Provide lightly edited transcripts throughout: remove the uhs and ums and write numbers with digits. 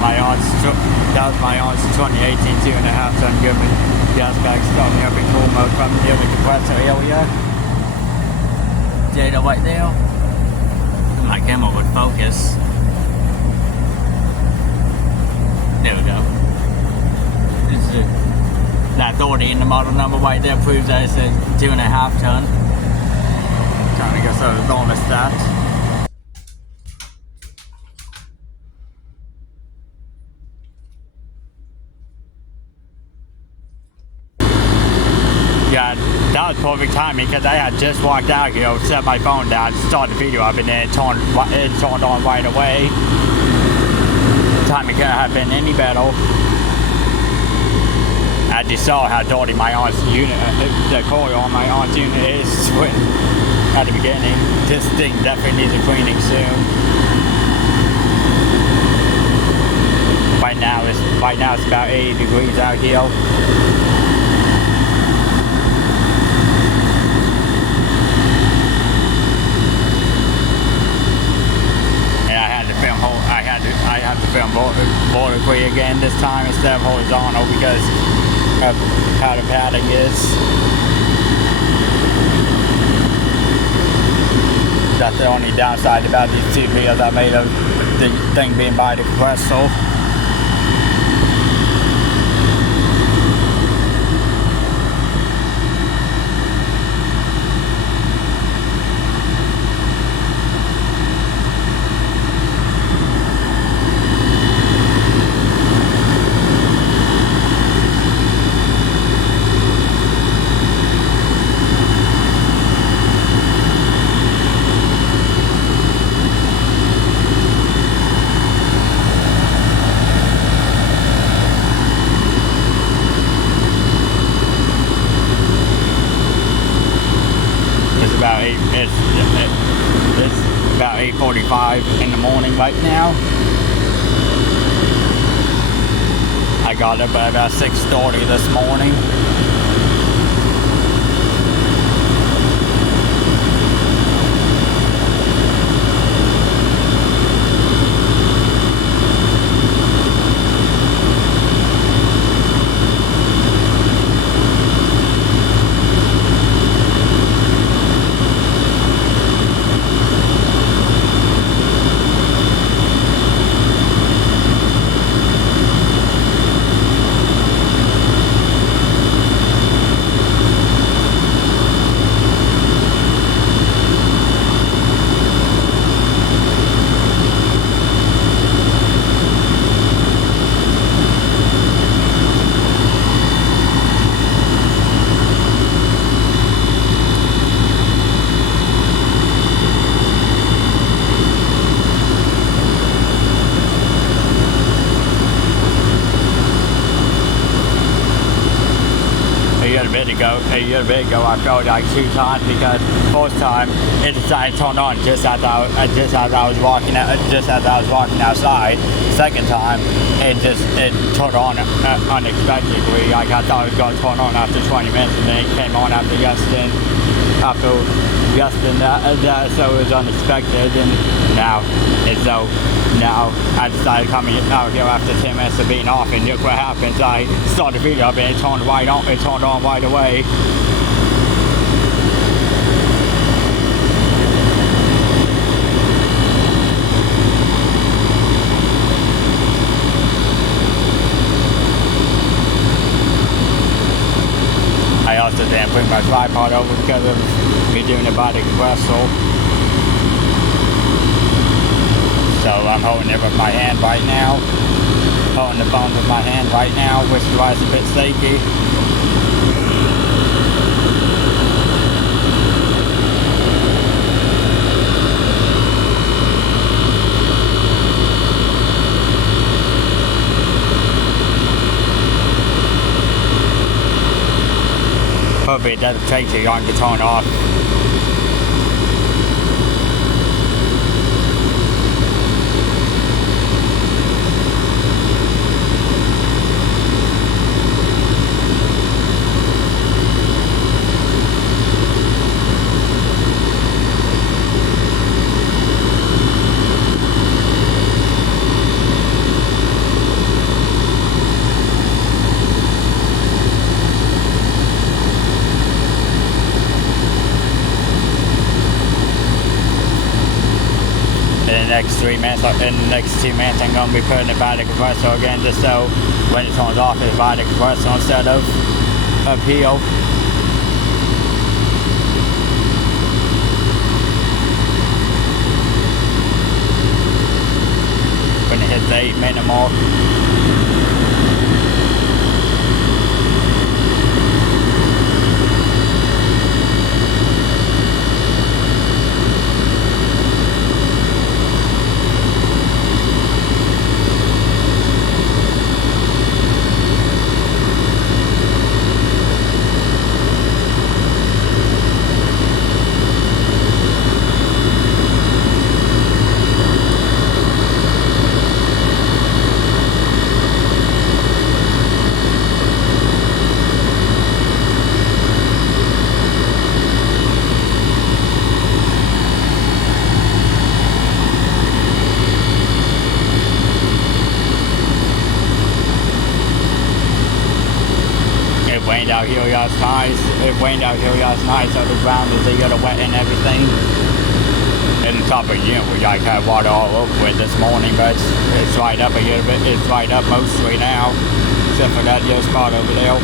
That was my aunt's 2018 2.5-ton Goodman Gas Pack starting up in cool mode from the other compressor area. Data right there. My camera would focus. There we go. This is that authority in the model number right there proves that it's a 2.5-ton. Trying to get sort of on the stats. Yeah, that was perfect timing because I had just walked out here, set my phone down, started the video up, and then it turned on right away. Timing couldn't have been any better. I just saw how dirty my aunt's unit, the coil on my aunt's unit is at the beginning. This thing definitely needs a cleaning soon. Right now it's about 80 degrees out here. I have to film vertically again this time instead of horizontal because of how the padding is. That's the only downside about these two videos I made of the thing being by the compressor. It's about 8:45 in the morning right now. I got up at about 6:30 this morning. A year ago, I felt like 2 times because first time it decided to turn on just as I was walking outside. Second time it turned on unexpectedly. Like I thought it was going to turn on after 20 minutes, and then it came on after gusting that, so it was unexpected. And now I decided to come out here after 10 minutes of being off, and look what happens. I started the video up and it turned on right away. I also didn't bring my tripod over because of me doing it by the compressor. So I'm holding it with my hand right now. Holding the phone with my hand right now, which is why it's a bit shaky. Hopefully it doesn't take too long to turn off. minutes, in the next 2 minutes, I'm going to be putting it by the compressor again, just so when it turns off, it's by the compressor instead of up here. When it hits the 8-minute mark. Out here last night. It rained out here last night, so the ground is got wet and everything. And the top of the unit, we like had water all over it this morning, but it's dried up a little bit. It's dried up mostly now, except for that little spot over there.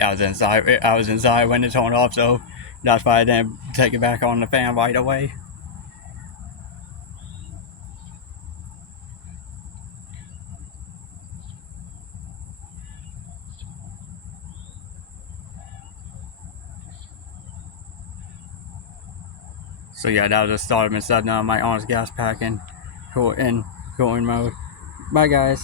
I was inside. I was inside when it turned off, so that's why I didn't take it back on the fan right away. So yeah, that was a start of shutdown my honest gas pack in cooling mode. Bye guys.